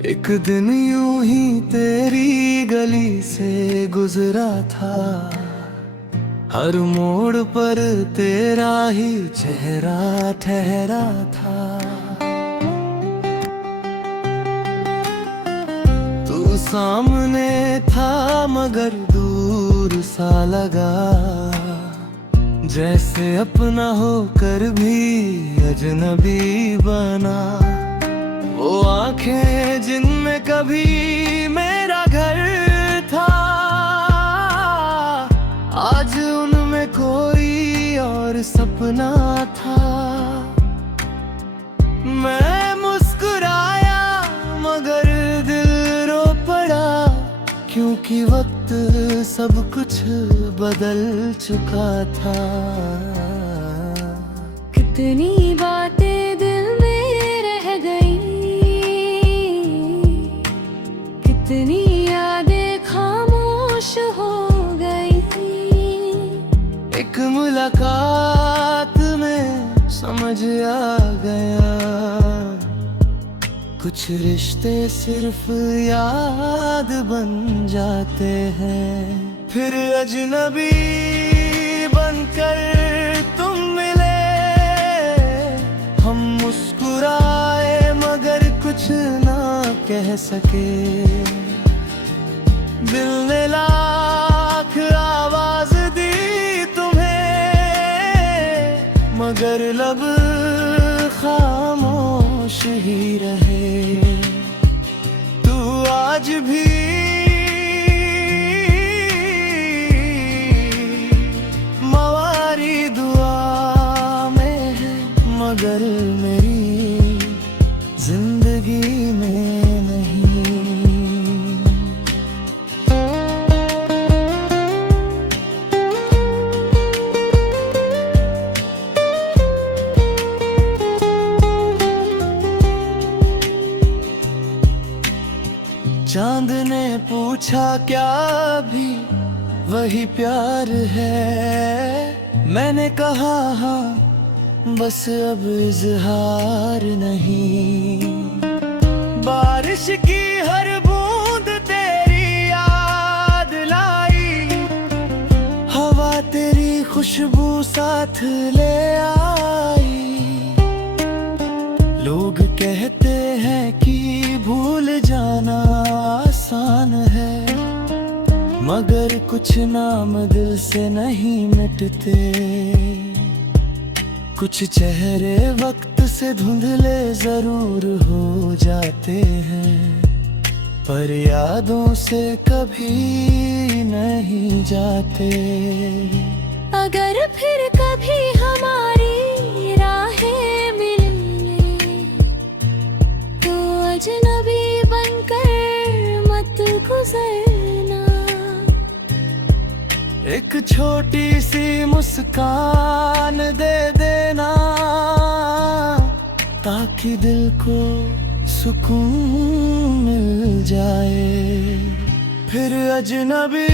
एक दिन यूं ही तेरी गली से गुजरा था। हर मोड़ पर तेरा ही चेहरा ठहरा था। तू सामने था मगर दूर सा लगा, जैसे अपना होकर भी अजनबी बना। वो आंखें जिनमें कभी मेरा घर था, आज उनमें कोई और सपना था। मैं मुस्कुराया मगर दिल रो पड़ा, क्योंकि वक्त सब कुछ बदल चुका था। कितनी बातें दिल में रह गई, कितनी यादें खामोश हो गई। एक मुलाकात में समझ आ गया, कुछ रिश्ते सिर्फ याद बन जाते हैं। फिर अजनबी बनकर तुम मिले, हम मुस्कुराए मगर कुछ ना कह सके। दिल ने लाख आवाज दी तुम्हें, मगर लब खामोश ही रहे। तू आज भी मवारी दुआ में है, मगर मेरी जिंदगी में नहीं। चांद ने पूछा क्या भी वही प्यार है, मैंने कहा हाँ बस अब इजहार नहीं। बारिश की हर बूंद तेरी याद लाई, हवा तेरी खुशबू साथ ले आई। लोग कहते हैं कि भूल जाना आसान है, मगर कुछ नाम दिल से नहीं मिटते। कुछ चेहरे वक्त से धुंधले जरूर हो जाते हैं, पर यादों से कभी नहीं जाते। अगर फिर कभी हमारी राहें मिलें, तो अजनबी बनकर मत गुजरना। एक छोटी सी मुस्कान दे देना, ताकि दिल को सुकून मिल जाए। फिर अजनबी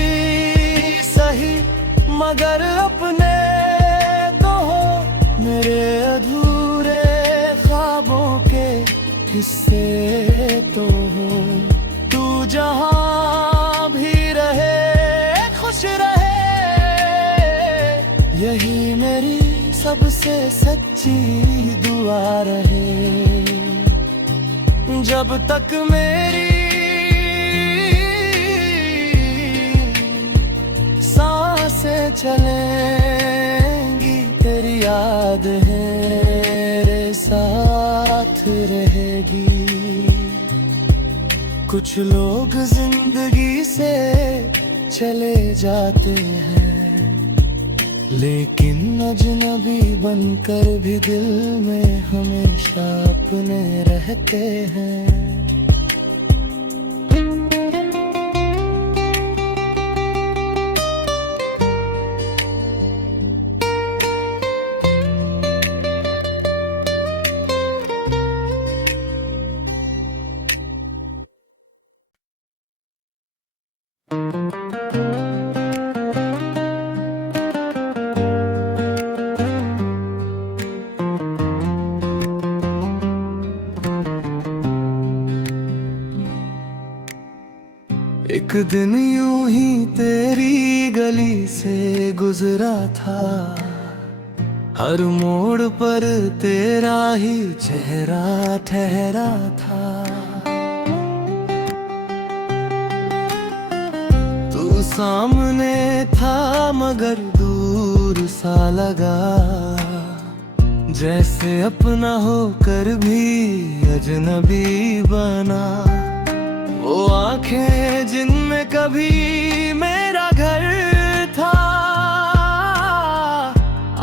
सही मगर अपने तो हो, मेरे अधूरे ख्वाबों के हिस्से तो हो। तू जहां भी रहे खुश रहे, यही मेरी सबसे सच्ची दुआ रहे। जब तक मेरी सांसें चलेंगी, तेरी याद है मेरे साथ रहेगी। कुछ लोग जिंदगी से चले जाते हैं, लेकिन अजनबी बनकर भी दिल में हमेशा अपने रहते हैं। एक दिन यूं ही तेरी गली से गुजरा था, हर मोड़ पर तेरा ही चेहरा ठहरा था। तू सामने था मगर दूर सा लगा, जैसे अपना होकर भी अजनबी बना। वो आंखें जिनमें कभी मेरा घर था,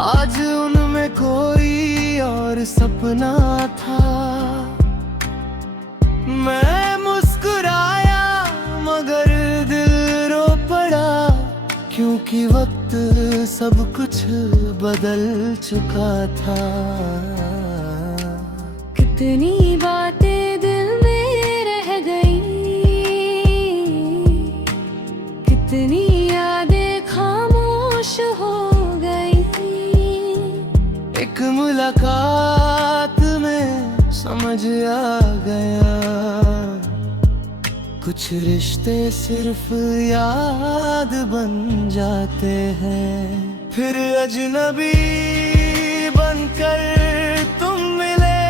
आज उनमें कोई और सपना था। मैं मुस्कुराया मगर दिल रो पड़ा, क्योंकि वक्त सब कुछ बदल चुका था। कितनी बातें दिल में रह गई, कितनी यादें खामोश हो गई। एक मुलाकात में समझ आ गया, कुछ रिश्ते सिर्फ याद बन जाते हैं। फिर अजनबी बनकर तुम मिले,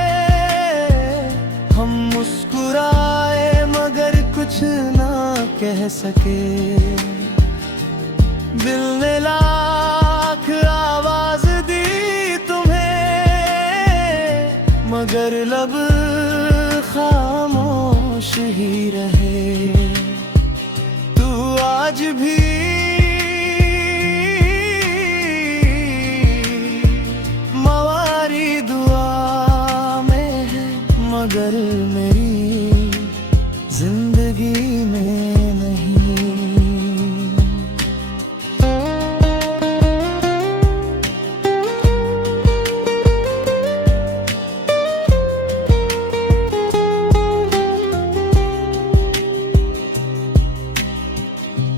हम मुस्कुराए मगर कुछ ना कह सके। दिल ने लाख आवाज दी तुम्हें, मगर लब खामोश ही रहे। तू आज भी मवारी दुआ में है, मगर मेरी जिंदगी में नहीं।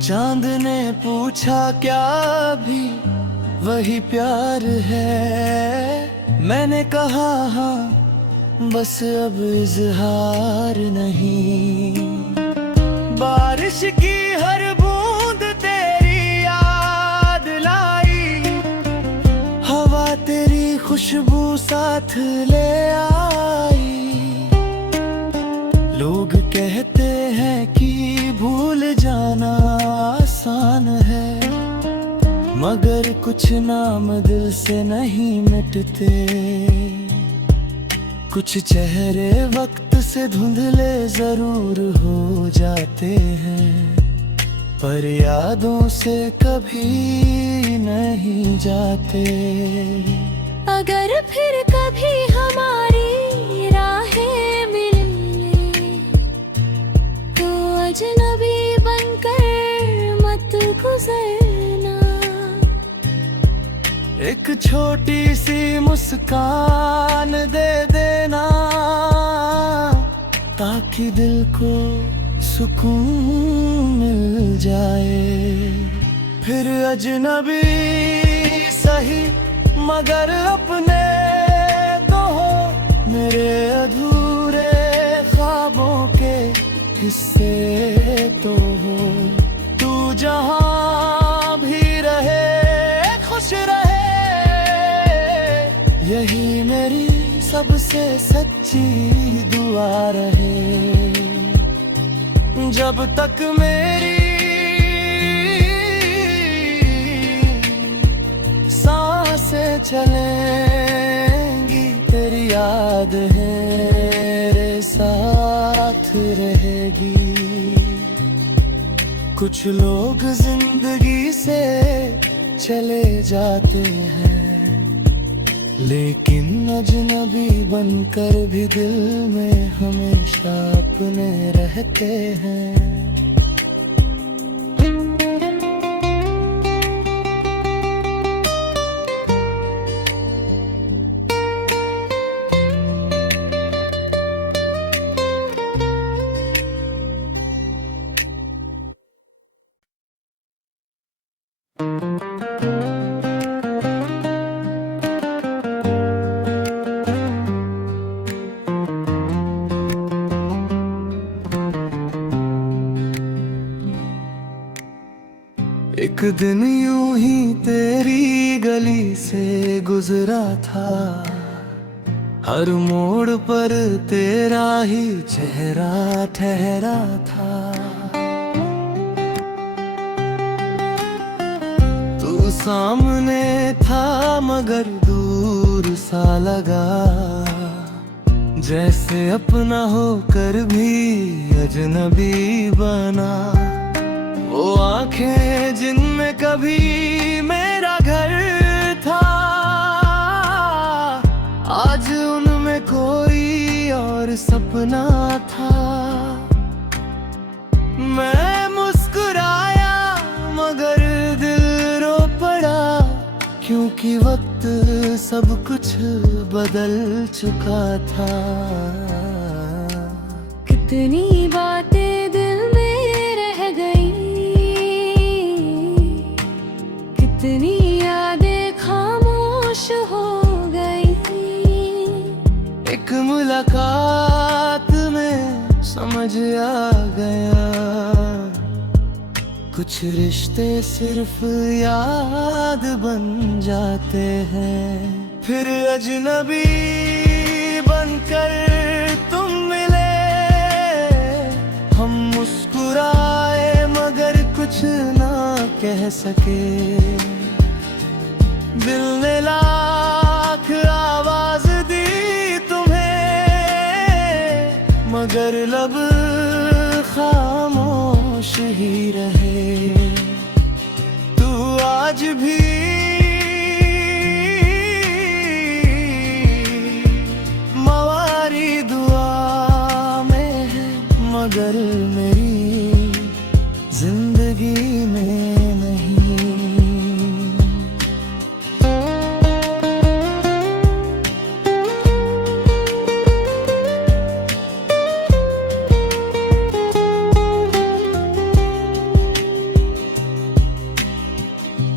चांद ने पूछा क्या भी वही प्यार है, मैंने कहा हाँ बस अब इजहार नहीं। बारिश की हर बूंद तेरी याद लाई, हवा तेरी खुशबू साथ ले आई। लोग कहते हैं कि भूल जाना आसान है, मगर कुछ नाम दिल से नहीं मिटते। कुछ चेहरे वक्त से धुंधले जरूर हो जाते हैं, पर यादों से कभी नहीं जाते। अगर फिर कभी हमारी राहें मिले, तो अजनबी बनकर मत गुजरना। एक छोटी सी मुस्कान दे देना, ताकि दिल को सुकून मिल जाए। फिर अजनबी सही मगर अपने तो हो, मेरे अधूरे ख्वाबों के हिस्से तो हो। तू जहां भी रहे खुश रहे, यही मेरी सबसे सच्ची दुआ रहे। जब तक मेरी सांसें चलेंगी, तेरी याद है मेरे साथ रहेगी। कुछ लोग जिंदगी से चले जाते हैं, लेकिन अजनबी बनकर भी दिल में हमेशा अपने रहते हैं। एक दिन यूं ही तेरी गली से गुजरा था, हर मोड़ पर तेरा ही चेहरा ठहरा था। तू सामने था मगर दूर सा लगा, जैसे अपना होकर भी अजनबी बना। वो आंखें जिनमें कभी मेरा घर था, आज उनमें कोई और सपना था। मैं मुस्कुराया मगर दिल रो पड़ा, क्योंकि वक्त सब कुछ बदल चुका था। कितनी बातें दिल में रह गई, कितनी यादें खामोश हो गई। एक मुलाकात में समझ आ गया, कुछ रिश्ते सिर्फ याद बन जाते हैं। फिर अजनबी बनकर तुम मिले, हम मुस्कुराए मगर कुछ ना कह सके। दिल ने लाख आवाज दी तुम्हें, मगर लब खामोश ही रहे। तू आज भी मवारी दुआ में है, मगर मेरी जिंदगी में नहीं।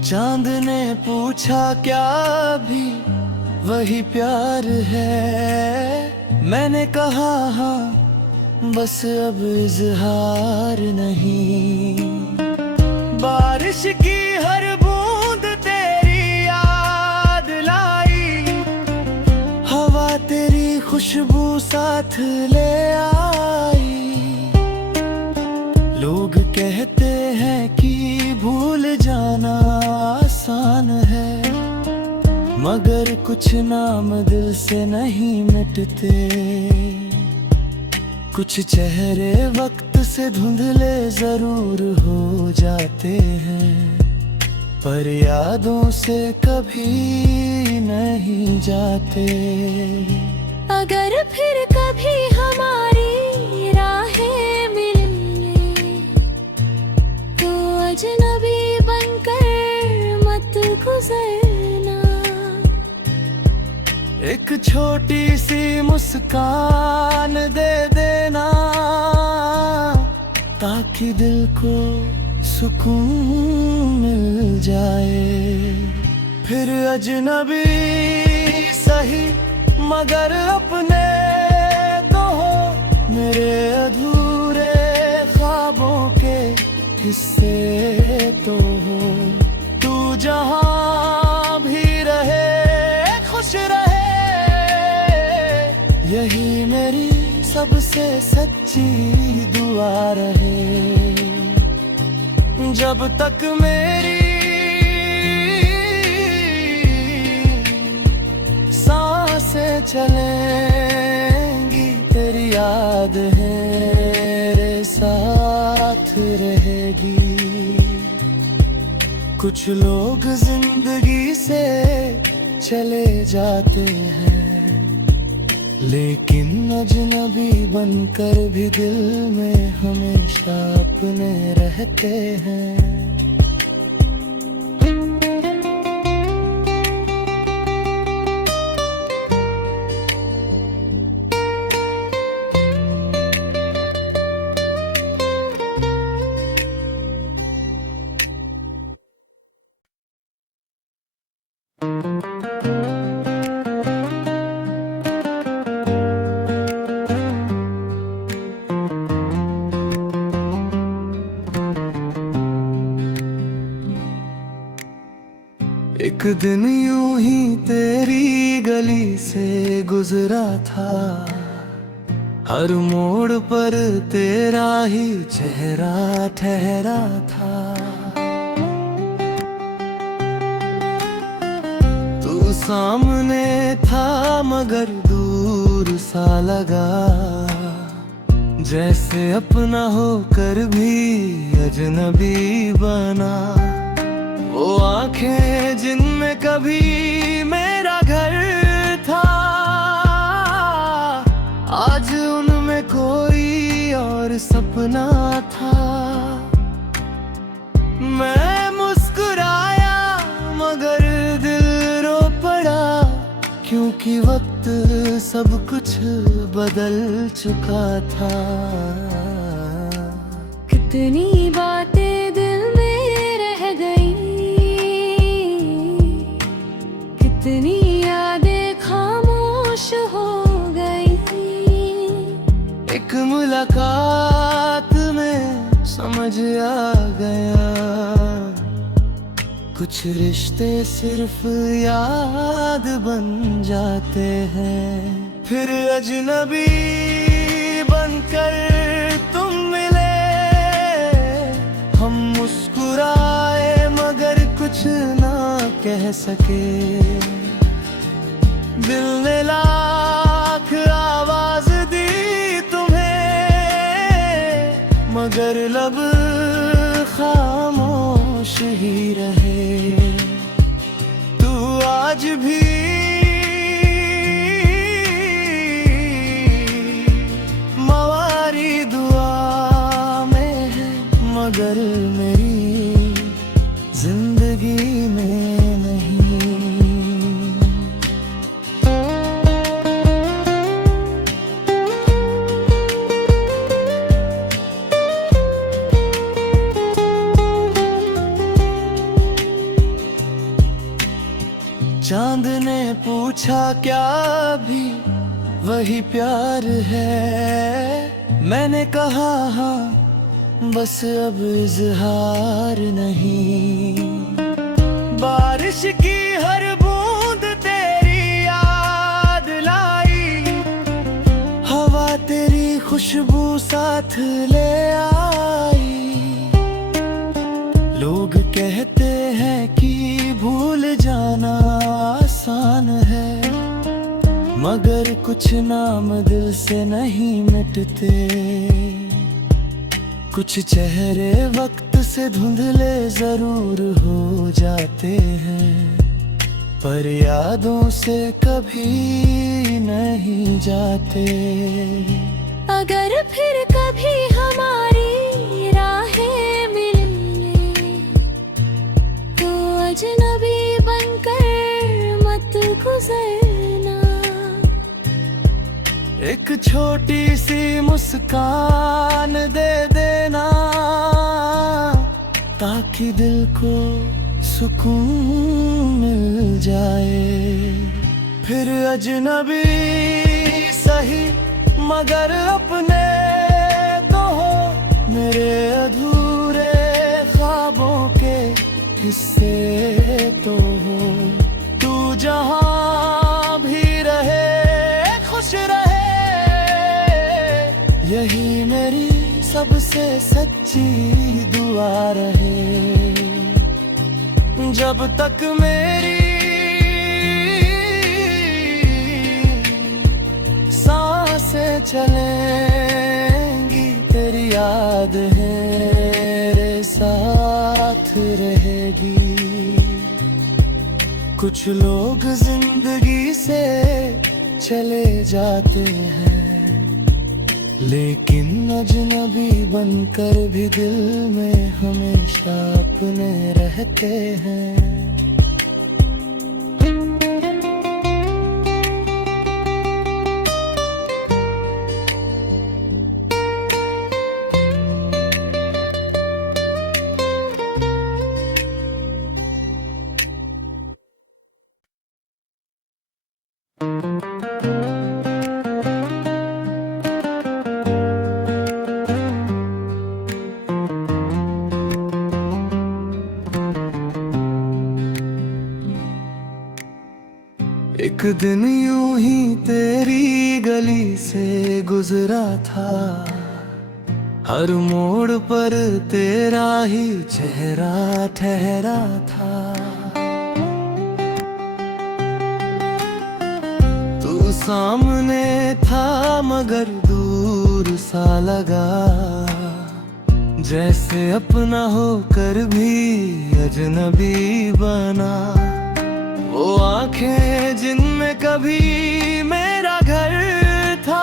चांद ने पूछा क्या भी वही प्यार है, मैंने कहा हाँ बस अब इजहार नहीं। बारिश की हर बूंद तेरी याद लाई, हवा तेरी खुशबू साथ ले आई। लोग कहते हैं कि भूल जाना आसान है, मगर कुछ नाम दिल से नहीं मिटते। कुछ चेहरे वक्त से धुंधले जरूर हो जाते हैं, पर यादों से कभी नहीं जाते। अगर फिर कभी हमारी राहें मिलें, तो अजनबी बनकर मत गुजरना। एक छोटी सी मुस्कान दे देना, ताकि दिल को सुकून मिल जाए। फिर अजनबी सही मगर अपने तो हो, मेरे अधूरे ख्वाबों के हिस्से तो हो। तू जहां भी रहे खुश रहे, यही मेरी सबसे सच्ची दुआ रहे। जब तक मेरी सांसें चलेंगी, तेरी याद है मेरे साथ रहेगी। कुछ लोग जिंदगी से चले जाते हैं, लेकिन अजनबी बनकर भी दिल में हमेशा अपने रहते हैं। एक दिन यूं ही तेरी गली से गुजरा था, हर मोड़ पर तेरा ही चेहरा ठहरा था। तू सामने था मगर दूर सा लगा, जैसे अपना होकर भी अजनबी बना। वो आंखें जिनमें कभी मेरा घर था, आज उनमें कोई और सपना था। मैं मुस्कुराया मगर दिल रो पड़ा, क्योंकि वक्त सब कुछ बदल चुका था। कितनी बातें दिल में रह गई, कितनी यादें खामोश हो गई। एक मुलाकात में समझ आ गया, कुछ रिश्ते सिर्फ याद बन जाते हैं। फिर अजनबी बनकर तुम मिले, हम मुस्कुराए मगर कुछ ना कह सके। दिल ने लाख आवाज दी तुम्हें, मगर लब खामोश ही रहे। तू आज भी मवारी दुआ में है, मगर मेरी जिंदगी में नहीं। चांद ने पूछा क्या भी वही प्यार है, मैंने कहा हाँ बस अब इजहार नहीं। बारिश की हर बूंद तेरी याद लाई, हवा तेरी खुशबू साथ ले आई। लोग कहते हैं कि भूल जाना आसान है, मगर कुछ नाम दिल से नहीं मिटते। कुछ चेहरे वक्त से धुंधले जरूर हो जाते हैं, पर यादों से कभी नहीं जाते। अगर फिर कभी हमारी राहें मिले, तो अजनबी बनकर मत गुजरना। एक छोटी सी मुस्कान दे देना, ताकि दिल को सुकून मिल जाए। फिर अजनबी सही मगर अपने तो हो, मेरे अधूरे ख्वाबों के हिस्से तो हो। तू जहां भी रहे खुश रहे, यही मेरी सबसे सच्ची दुआ रहे। जब तक मेरी सांसें चलेंगी, तेरी याद है मेरे साथ रहेगी। कुछ लोग जिंदगी से चले जाते हैं, लेकिन अजनबी बनकर भी दिल में हमेशा अपने रहते हैं। एक दिन यूं ही तेरी गली से गुजरा था, हर मोड़ पर तेरा ही चेहरा ठहरा था। तू सामने था मगर दूर सा लगा, जैसे अपना होकर भी अजनबी बना। वो आंखें जिनमें कभी मेरा घर था,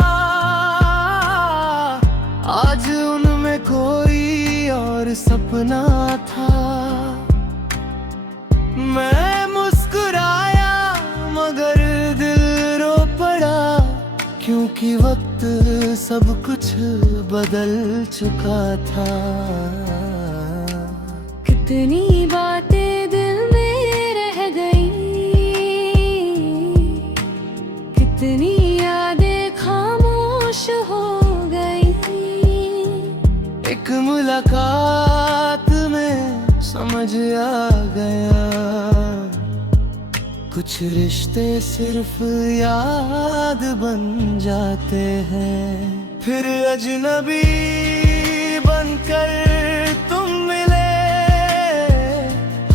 आज उनमें कोई और सपना था। मैं मुस्कुराया मगर दिल रो पड़ा, क्योंकि वक्त सब कुछ बदल चुका था। कितनी बातें दिल में रह गई, कितनी यादें खामोश हो गई। एक मुलाकात में समझ आ गया, कुछ रिश्ते सिर्फ याद बन जाते हैं। फिर अजनबी बनकर तुम मिले,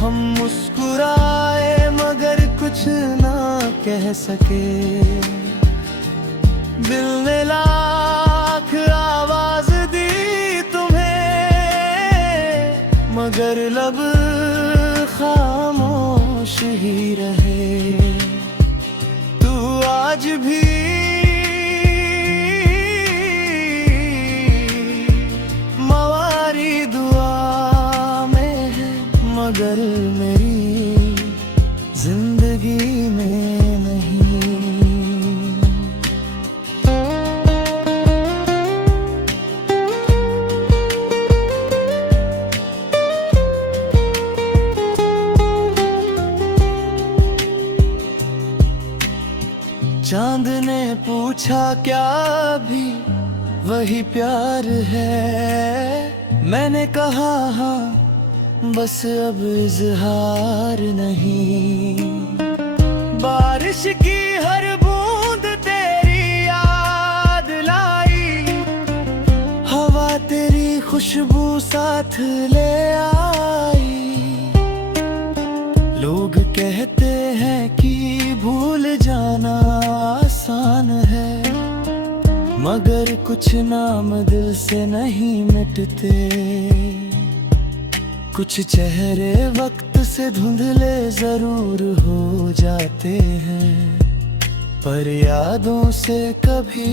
हम मुस्कुराए मगर कुछ ना कह सके। दिल ने लाख आवाज दी तुम्हें, मगर लब खामोश ही रहे। तू आज भी मवारी दुआ में है, मगर मेरी जिंदगी में नहीं। चांद ने पूछा क्या भी वही प्यार है, मैंने कहा हाँ बस अब इजहार नहीं। बारिश की हर बूंद तेरी याद लाई, हवा तेरी खुशबू साथ ले आई। लोग कहते हैं कि भूल जाना आसान है, मगर कुछ नाम दिल से नहीं मिटते। कुछ चेहरे वक्त से धुंधले जरूर हो जाते हैं, पर यादों से कभी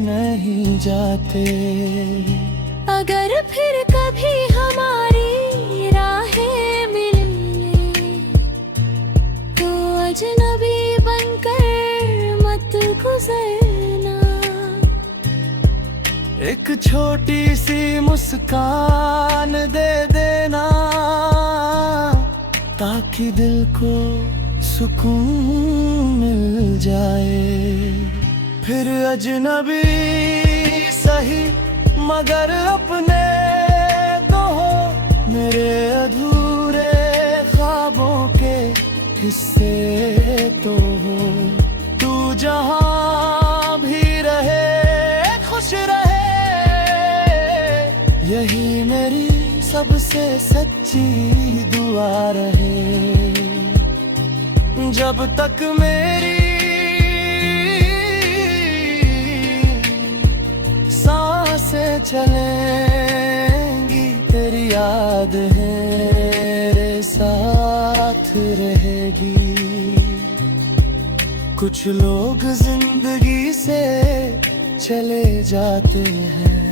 नहीं जाते। अगर फिर कभी हमारी राहें मिले, तो अजनबी बनकर मत गुजरना। एक छोटी सी मुस्कान दे देना, ताकि दिल को सुकून मिल जाए। फिर अजनबी सही मगर अपने तो हो, मेरे अधूरे ख्वाबों के हिस्से तो हो। तू जहां भी रहे खुश रहे, यही मेरी सबसे सच्ची दुआ रहे। जब तक मेरी सांसें चलेंगी, तेरी याद मेरे साथ रहेगी। कुछ लोग जिंदगी से चले जाते हैं,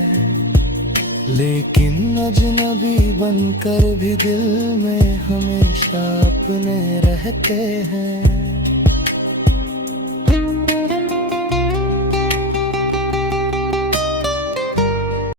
लेकिन अजनबी बनकर भी दिल में हमेशा अपने रहते हैं।